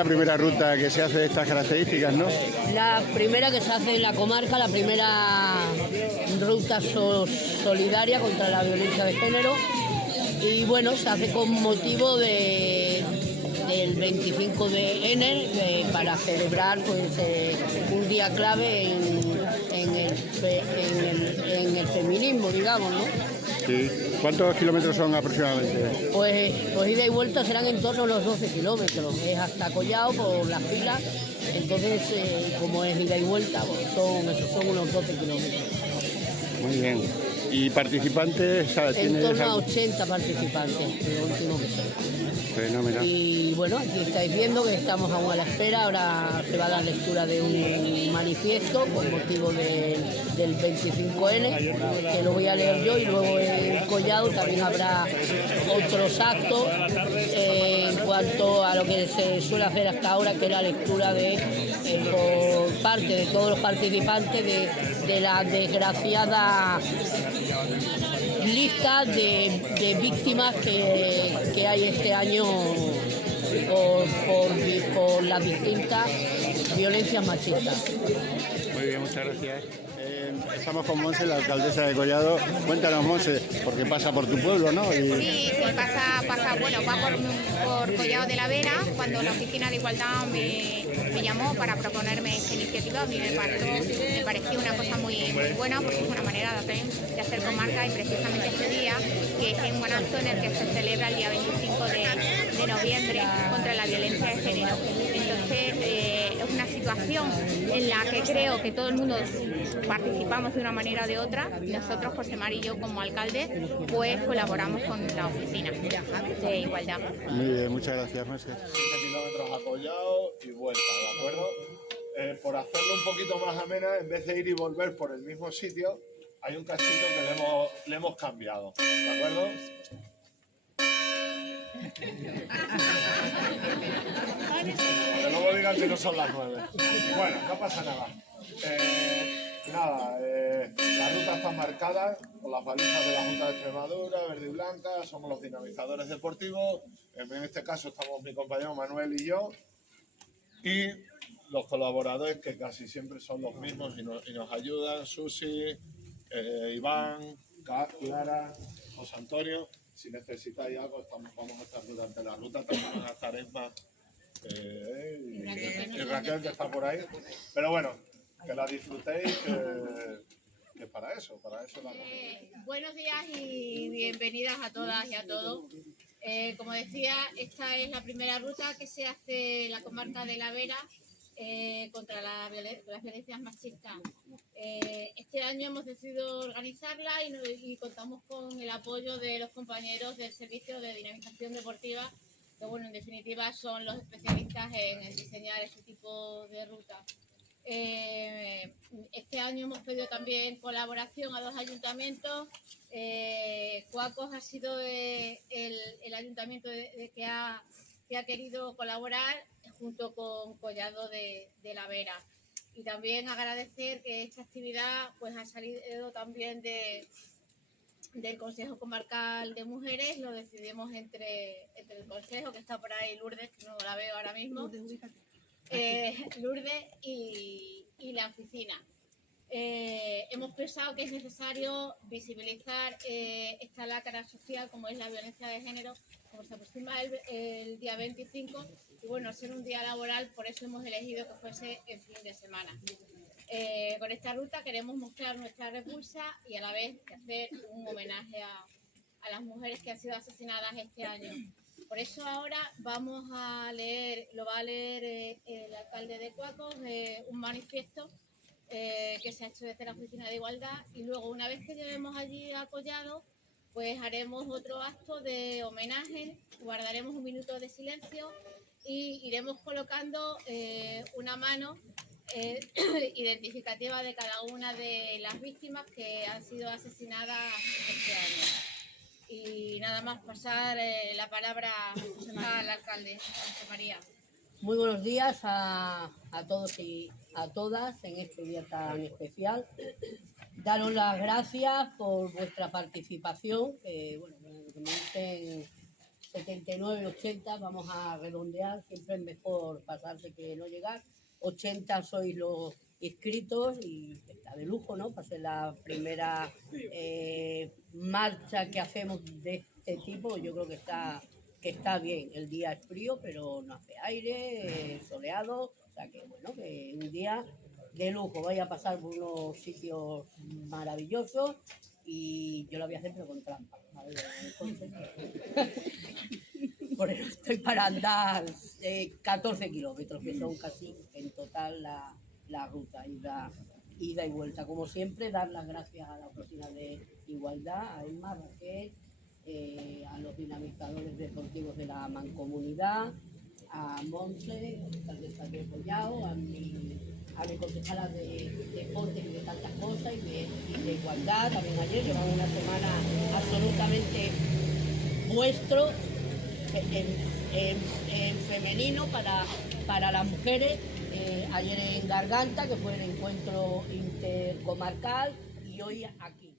la primera ruta que se hace de estas características, ¿no? La primera que se hace en la comarca, la primera ruta solidaria contra la violencia de género. Y bueno, se hace con motivo del 25 de Enero para celebrar pues, un día clave en el feminismo, digamos, ¿no? Sí. ¿Cuántos kilómetros son aproximadamente? Pues ida y vuelta serán en torno a los 12 kilómetros. Es hasta Collado por las pilas. Entonces, como es ida y vuelta, pues son unos 12 kilómetros. Muy bien. ¿Y participantes? En torno a 80 participantes, lo último que sé. Fenomenal. Y bueno, aquí estáis viendo que estamos aún a la espera. Ahora se va a dar lectura de un manifiesto con motivo del 25N, que lo voy a leer yo, y luego en Collado también habrá otros actos en cuanto a lo que se suele hacer hasta ahora, que es la lectura por parte de todos los participantes de la desgraciada lista de víctimas que hay este año por las distintas violencias machistas. Muy bien, muchas gracias. Estamos con Monse, la alcaldesa de Collado. Cuéntanos, Monse, porque pasa por tu pueblo, ¿no? Sí, pasa, bueno, va por Collado de la Vera. Cuando la Oficina de Igualdad me llamó para proponerme esta iniciativa, a mí me pareció una cosa muy buena, porque es una manera de hacer comarca, y precisamente este día, que es un acto en el que se celebra el día 25 de noviembre contra la violencia de género. Entonces, es una situación en la que creo que todo el mundo participamos de una manera o de otra. Nosotros, José Mari y yo, como alcalde, pues colaboramos con la Oficina de Igualdad. Muy bien, muchas gracias, Monse. 7 kilómetros a Collado y vuelta, ¿de acuerdo? Por hacerlo un poquito más amena, en vez de ir y volver por el mismo sitio, hay un cachito que le hemos cambiado, ¿de acuerdo? Que luego digan que no son las 9. Bueno, no pasa nada. La ruta está marcada con las balizas de la Junta de Extremadura, verde y blanca. Somos los dinamizadores deportivos. En este caso estamos mi compañero Manuel y yo. Y los colaboradores, que casi siempre son los mismos y nos ayudan: Susi, Iván, Clara, José Antonio. Si necesitáis algo, vamos a estar durante la ruta. También van a estar Esma y Raquel, que está por ahí. Pero bueno, que la disfrutéis, que para eso la buenos días y bienvenidas a todas y a todos. Como decía, esta es la primera ruta que se hace en la comarca de la Vera contra las violencias machistas. Este año hemos decidido organizarla y contamos con el apoyo de los compañeros del Servicio de Dinamización Deportiva, que bueno, en definitiva son los especialistas en diseñar este tipo de rutas. Este año hemos pedido también colaboración a 2 ayuntamientos. Cuacos ha sido el ayuntamiento que ha querido colaborar junto con Collado de la Vera. Y también agradecer que esta actividad pues ha salido también del Consejo Comarcal de Mujeres. Lo decidimos entre el Consejo, que está por ahí Lourdes, que no la veo ahora mismo, Lourdes y la oficina. Hemos pensado que es necesario visibilizar esta lacra social como es la violencia de género, como se aproxima el día 25, y bueno, ser un día laboral, por eso hemos elegido que fuese el fin de semana. Con esta ruta queremos mostrar nuestra repulsa y a la vez hacer un homenaje a las mujeres que han sido asesinadas este año. Por eso ahora lo va a leer el alcalde de Cuacos, un manifiesto que se ha hecho desde la Oficina de Igualdad, y luego, una vez que lleguemos allí a Collado, pues haremos otro acto de homenaje, guardaremos un minuto de silencio y iremos colocando una mano identificativa de cada una de las víctimas que han sido asesinadas este año. Y nada más, pasar la palabra al alcalde, José María. Muy buenos días a todos y a todas en este día tan especial. Daros las gracias por vuestra participación, que bueno, como dicen, 79, 80, vamos a redondear, siempre es mejor pasarse que no llegar. 80 sois los inscritos y está de lujo, ¿no? Para ser la primera marcha que hacemos de este tipo, yo creo que está bien. El día es frío, pero no hace aire, soleado, o sea que bueno, que un día de lujo. Vaya a pasar por unos sitios maravillosos y yo lo voy a hacer pero con trampa. A ver, por eso estoy para andar 14 kilómetros, que son casi en total la ruta, ida y vuelta. Como siempre, dar las gracias a la Oficina de Igualdad, a Emma, a Raquel, a los dinamizadores deportivos de la Mancomunidad, a Monse, alcaldesa de Collao, a mi concejala de deportes y de tantas cosas y de igualdad. También ayer llevamos una semana absolutamente vuestro en femenino para las mujeres. Ayer en Garganta, que fue el encuentro intercomarcal, y hoy aquí.